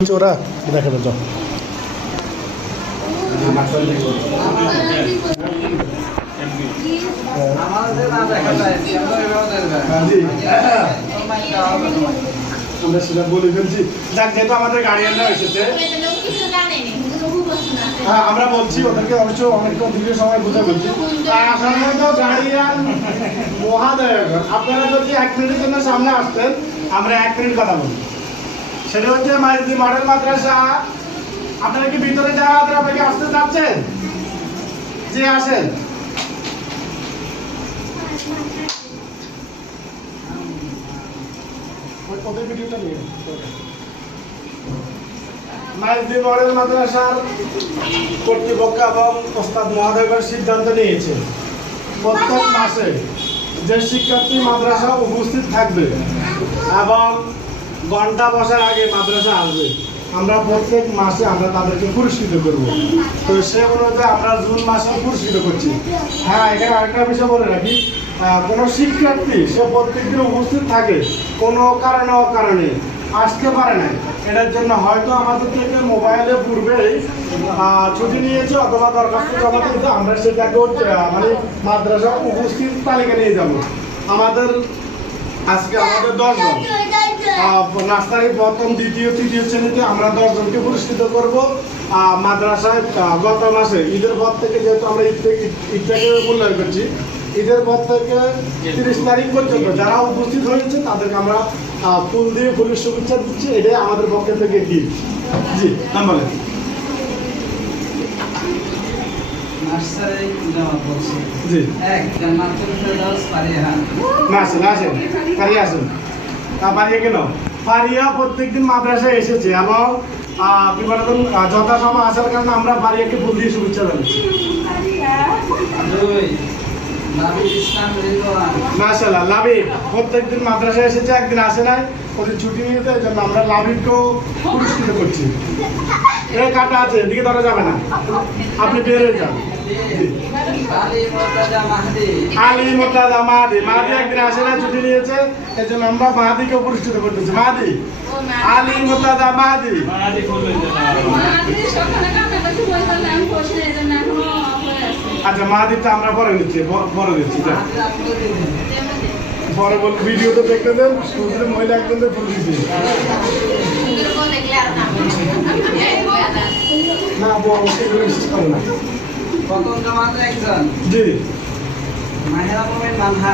ওরা দেখা যাচ্ছে আমরা সেটা বলে ফেলছি। যাক, যেহেতু আমাদের গার্ডিয়ানরা এসেছে, হ্যাঁ আমরা বলছি ওদেরকে অবশ্য অনেকটা দীর্ঘ সময় বুঝে বলছি। সাধারণত গার্ডিয়ান মহাদয়, আপনারা যদি 1 মিনিটের জন্য সামনে আসতেন, আমরা 1 মিনিট কথা বলবো। সেটা হচ্ছে মাইজদি মডেল মাদ্রাসা। আপনারা কি ভিতরে যাওয়া আপনাকে আসতে চাচ্ছেন? যে আসেন। মাইজদি মডেল মাদ্রাসার কর্তৃপক্ষ এবং ওস্তাদ মহোদয়গণ সিদ্ধান্ত নিয়েছে প্রত্যেক মাসে যে শিক্ষার্থী মাদ্রাসা উপস্থিত থাকবে এবং ঘন্টা বসার আগে মাদ্রাসা আসবে, আমরা প্রত্যেক মাসে আমরা তাদেরকে পুরস্কৃত করব। তো সে অনুযায়ী আমরা জুন মাসে পুরস্কৃত করছি। হ্যাঁ, এখানে আরেকটা বিষয় বলে রাখি, কোনো শিক্ষার্থী সে প্রত্যেকদিন উপস্থিত থাকে, কোনো কারণে আসতে পারে না, এটার জন্য হয়তো আমাদের থেকে মোবাইলে পূর্বেই ছুটি নিয়েছে অথবা দরখাস্ত জমা দিয়েছে, আমরা সেটাকে মানে মাদ্রাসা উপস্থিত তালিকা নিয়ে যাব। আমাদের আজকে 10 জন নার্সারি প্রথম দ্বিতীয় তৃতীয় শ্রেণীতে আমরা 10 জনকে পুরস্কৃত করব। মাদ্রাসায় গত মাসে ঈদের পর থেকে, যেহেতু আমরা ঈদটাকে মূল্যায়ন করছি, ঈদের পর থেকে 30 তারিখ পর্যন্ত যারা উপস্থিত হয়েছে তাদেরকে আমরা ফুল দিয়ে ফুলের শুভেচ্ছা দিচ্ছি। এটাই আমাদের পক্ষ থেকে গিফট। জি, নাম বলেন। জি, পারিয়া কেন? পারিয়া প্রত্যেকদিন মাদ্রাসায় এসেছে এবং যথাসময় আসার কারণে আমরা পারিয়াকে ফুল দিয়ে শুভেচ্ছা জানাচ্ছি। মাশাআল্লাহ, লাবিব প্রত্যেকদিন মাদ্রাসায় এসেছে, একদিন আসে নাই, ওদের ছুটি নিয়েছে, এই জন্য আমরা লাবিবকেও পুরস্কৃত করছি। এই কাটা আছে, এদিকে ধরা যাবে না, আপনি বের হয়ে যান। আলী মুর্তাজা মাহাদি একদিন আসে না, ছুটি নিয়েছে, এই জন্য আমরা মাহাদিকেও পুরস্কৃত করতেছি। মাহাদি, আলী মুর্তাজা মাহাদি। আচ্ছা, মাহাদিটা আমরা পরে নিচ্ছি, পরে দিচ্ছি। পরে বল, ভিডিওতে দেখতে দেন, মহিলা একজনদের ফুল দিচ্ছি না, না জি, মাহেরা মোমিন মানহা।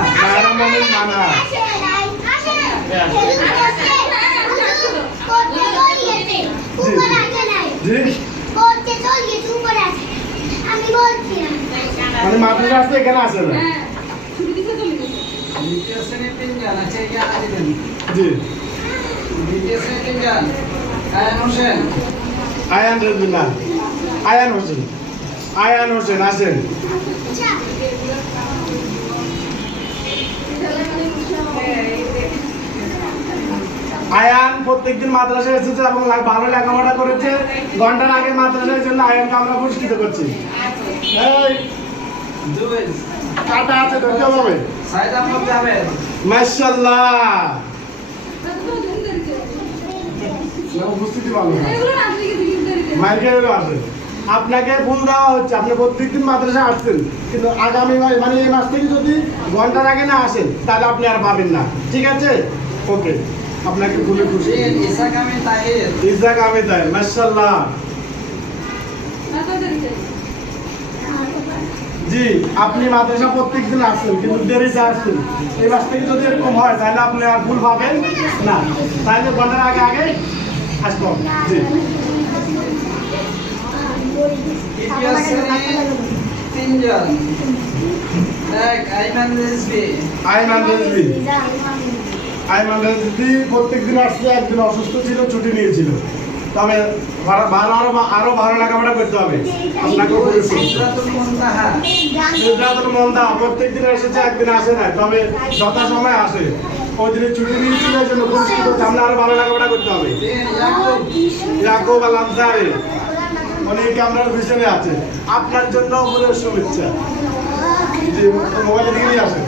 মানে মাদ্রাসা আসতে এখানে আসে না। জি, আয়ান রবিল্লাহ, আয়ান হোসেন আসেন। আয়ান প্রত্যেকদিন মাদ্রাসায় এসেছে এবং ভালো লেখাপড়া করেছে। ঘন্টার আগে মাদ্রাসার জন্য আয়ানকে আমরা পুরস্কৃত করছি। কাটা আছে, ধরতে হবে। মাশাআল্লাহ, উপস্থিতি ভালো মাইকেল আছে। আপনাকে ফুল দেওয়া হচ্ছে, আপনি প্রত্যেকদিন মাদ্রাসায় আসছেন, কিন্তু আগামী মানে এই মাস থেকে যদি ঘন্টার আগে না আসেন তাহলে আপনি আর পাবেন না। ঠিক আছে, ওকে, আপনাকে ফুলে খুশি। ইসাক আহমেদ তাহের, মাশাআল্লাহ। জি, আপনি মাদ্রাসা প্রত্যেকদিন আসছেন কিন্তু দেরিতে আসছেন। এই মাস থেকে যদি এরকম হয় তাহলে আপনি আর ফুল পাবেন না, তাহলে ঘন্টার আগে আসবো। জি, আইমান রেজভি প্রত্যেকদিন আসছে, একদিন অসুস্থ ছিল, ছুটি নিয়েছিল। তবে আরো ভালো লেখাপড়া করতে হবে আপনাকে। প্রত্যেকদিন এসেছে, একদিন আসে না, তবে যথাসময় আসে। ওই দিনে ছুটি নিয়েছিল, এই জন্য পুরস্কৃত। সামনে আরো ভালো লেখাপড়া করতে হবে। ইয়াকুব আল আনসারী অনেক আমরা পিছনে আছে, আপনার জন্য শুভেচ্ছা। যে মোবাইলের দিকে নিয়ে আসেন।